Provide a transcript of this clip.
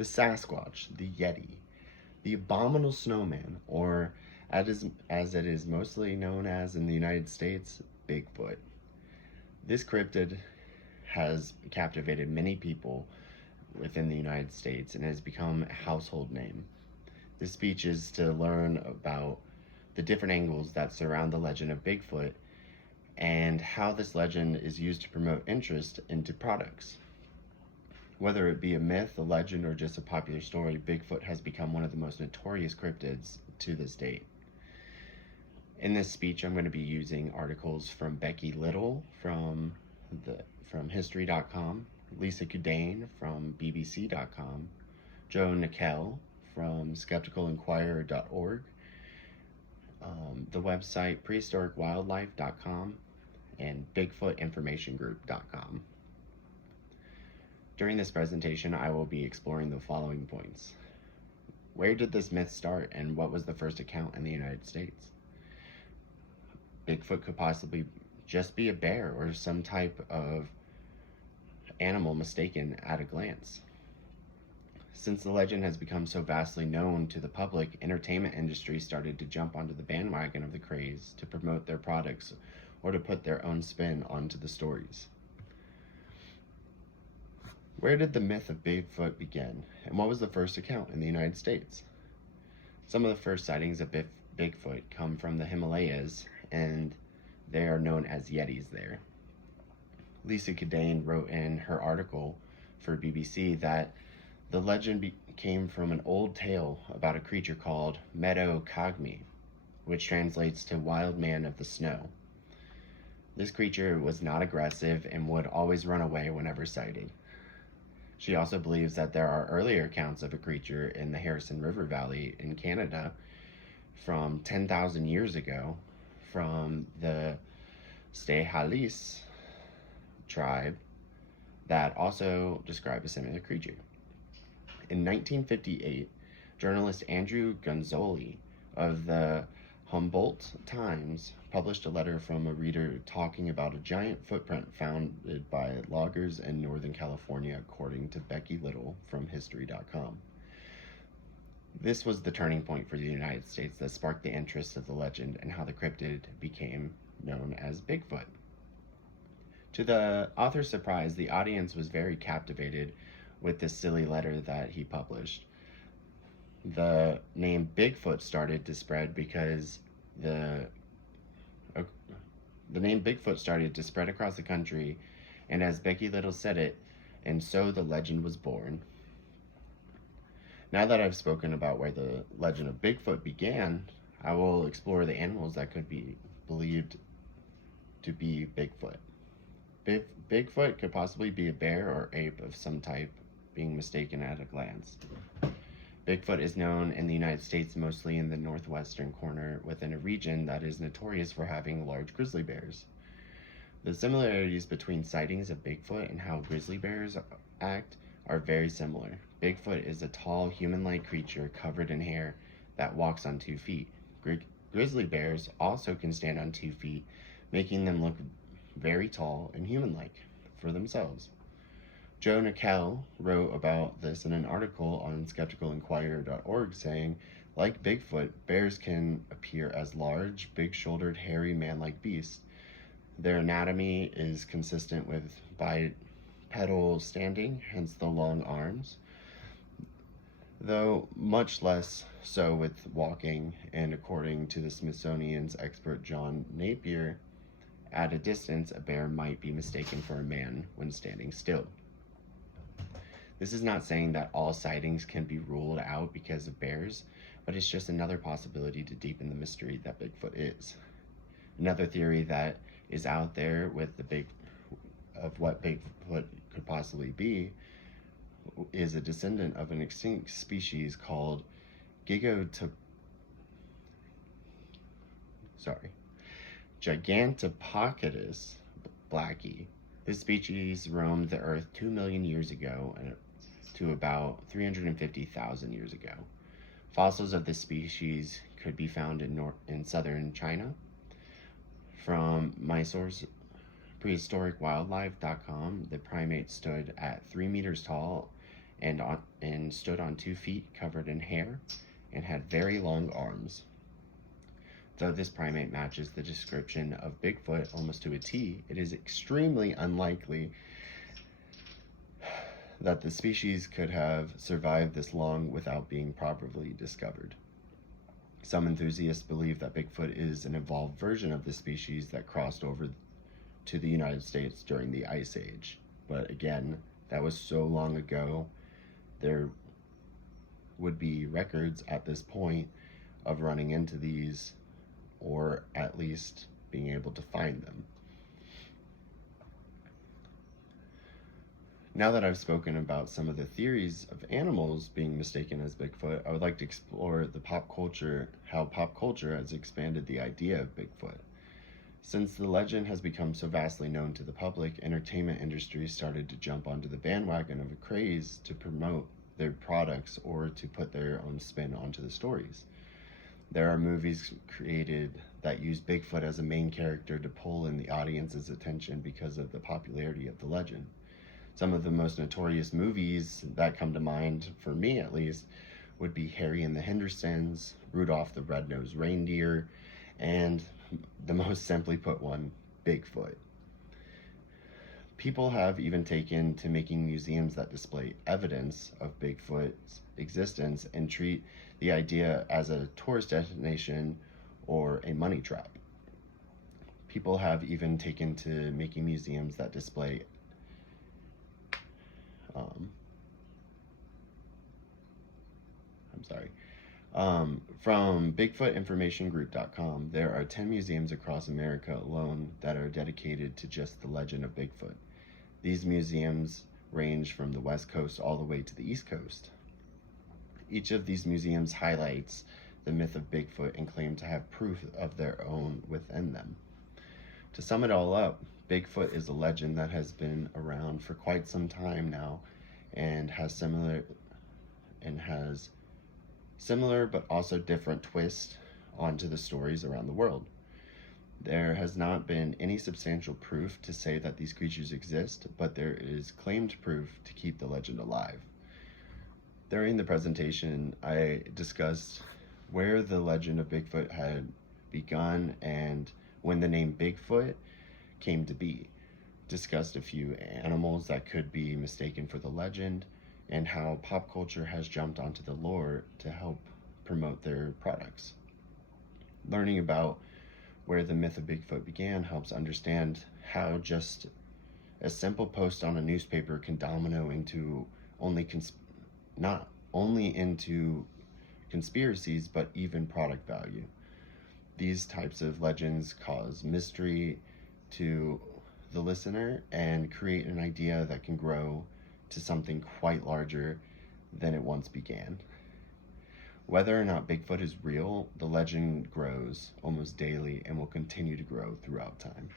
the Sasquatch, the Yeti, the Abominable Snowman, or as it is mostly known as in the United States, Bigfoot. This cryptid has captivated many people within the United States and has become a household name. This speech is to learn about the different angles that surround the legend of Bigfoot and how this legend is used to promote interest into products. Whether it be a myth, a legend, or just a popular story, Bigfoot has become one of the most notorious cryptids to this date. In this speech, I'm going to be using articles from Becky Little from History.com, Lisa Kudane from BBC.com, Joe Nickel from SkepticalInquirer.org, the website PrehistoricWildlife.com, and BigfootInformationGroup.com. During this presentation, I will be exploring the following points. Where did this myth start, and what was the first account in the United States? Bigfoot could possibly just be a bear or some type of animal mistaken at a glance. Since the legend has become so vastly known to the public, entertainment industry started to jump onto the bandwagon of the craze to promote their products or to put their own spin onto the stories. Where did the myth of Bigfoot begin, and what was the first account in the United States? Some of the first sightings of Bigfoot come from the Himalayas, and they are known as Yetis there. Lisa Kudane wrote in her article for BBC that the legend came from an old tale about a creature called Meadow Cogmi, which translates to wild man of the snow. This creature was not aggressive and would always run away whenever sighted. She also believes that there are earlier accounts of a creature in the Harrison River Valley in Canada from 10,000 years ago from the Stehalis tribe that also describe a similar creature. In 1958, journalist Andrew Gonzoli of the Humboldt Times published a letter from a reader talking about a giant footprint found by loggers in Northern California, according to Becky Little from History.com. This was the turning point for the United States that sparked the interest of the legend and how the cryptid became known as Bigfoot. To the author's surprise, the audience was very captivated with this silly letter that he published. The name Bigfoot started to spread because the name Bigfoot started to spread across the country, and as Becky Little said it, and so the legend was born. Now that I've spoken about where the legend of Bigfoot began, I will explore the animals that could be believed to be Bigfoot. Bigfoot could possibly be a bear or ape of some type, being mistaken at a glance. Bigfoot is known in the United States mostly in the northwestern corner within a region that is notorious for having large grizzly bears. The similarities between sightings of Bigfoot and how grizzly bears act are very similar. Bigfoot is a tall, human-like creature covered in hair that walks on 2 feet. Grizzly bears also can stand on 2 feet, making them look very tall and human-like for themselves. Joe Nickel wrote about this in an article on SkepticalInquirer.org, saying, like Bigfoot, bears can appear as large, big-shouldered, hairy, man-like beasts. Their anatomy is consistent with bipedal standing, hence the long arms, though much less so with walking, and according to the Smithsonian's expert John Napier, at a distance, a bear might be mistaken for a man when standing still. This is not saying that all sightings can be ruled out because of bears, but it's just another possibility to deepen the mystery that Bigfoot is. Another theory that is out there with of what Bigfoot could possibly be is a descendant of an extinct species called Gigantopithecus blacki. This species roamed the earth 2 million years ago to about 350,000 years ago. Fossils of this species could be found in southern China. From my source, PrehistoricWildlife.com, the primate stood at 3 meters tall and stood on 2 feet covered in hair and had very long arms. Though this primate matches the description of Bigfoot almost to a T, it is extremely unlikely that the species could have survived this long without being properly discovered. Some enthusiasts believe that Bigfoot is an evolved version of the species that crossed over to the United States during the Ice Age. But again, that was so long ago, there would be records at this point of running into these, or at least being able to find them. Now that I've spoken about some of the theories of animals being mistaken as Bigfoot, I would like to explore how pop culture has expanded the idea of Bigfoot. Since the legend has become so vastly known to the public, entertainment industries started to jump onto the bandwagon of a craze to promote their products or to put their own spin onto the stories. There are movies created that use Bigfoot as a main character to pull in the audience's attention because of the popularity of the legend. Some of the most notorious movies that come to mind, for me at least, would be Harry and the Hendersons, Rudolph the Red-Nosed Reindeer, and the most simply put one, Bigfoot. People have even taken to making museums that display evidence of Bigfoot's existence and treat the idea as a tourist destination or a money trap. People have even taken to making museums that display from BigfootInformationGroup.com, there are 10 museums across America alone that are dedicated to just the legend of Bigfoot. These museums range from the West Coast all the way to the East Coast. Each of these museums highlights the myth of Bigfoot and claim to have proof of their own within them. To sum it all up, Bigfoot is a legend that has been around for quite some time now and has similar but also different twists onto the stories around the world. There has not been any substantial proof to say that these creatures exist, but there is claimed proof to keep the legend alive. During the presentation, I discussed where the legend of Bigfoot had begun and when the name Bigfoot came to be, discussed a few animals that could be mistaken for the legend, and how pop culture has jumped onto the lore to help promote their products. Learning about where the myth of Bigfoot began helps understand how just a simple post on a newspaper can domino into not only into conspiracies, but even product value. These types of legends cause mystery to the listener and create an idea that can grow to something quite larger than it once began. Whether or not Bigfoot is real, the legend grows almost daily and will continue to grow throughout time.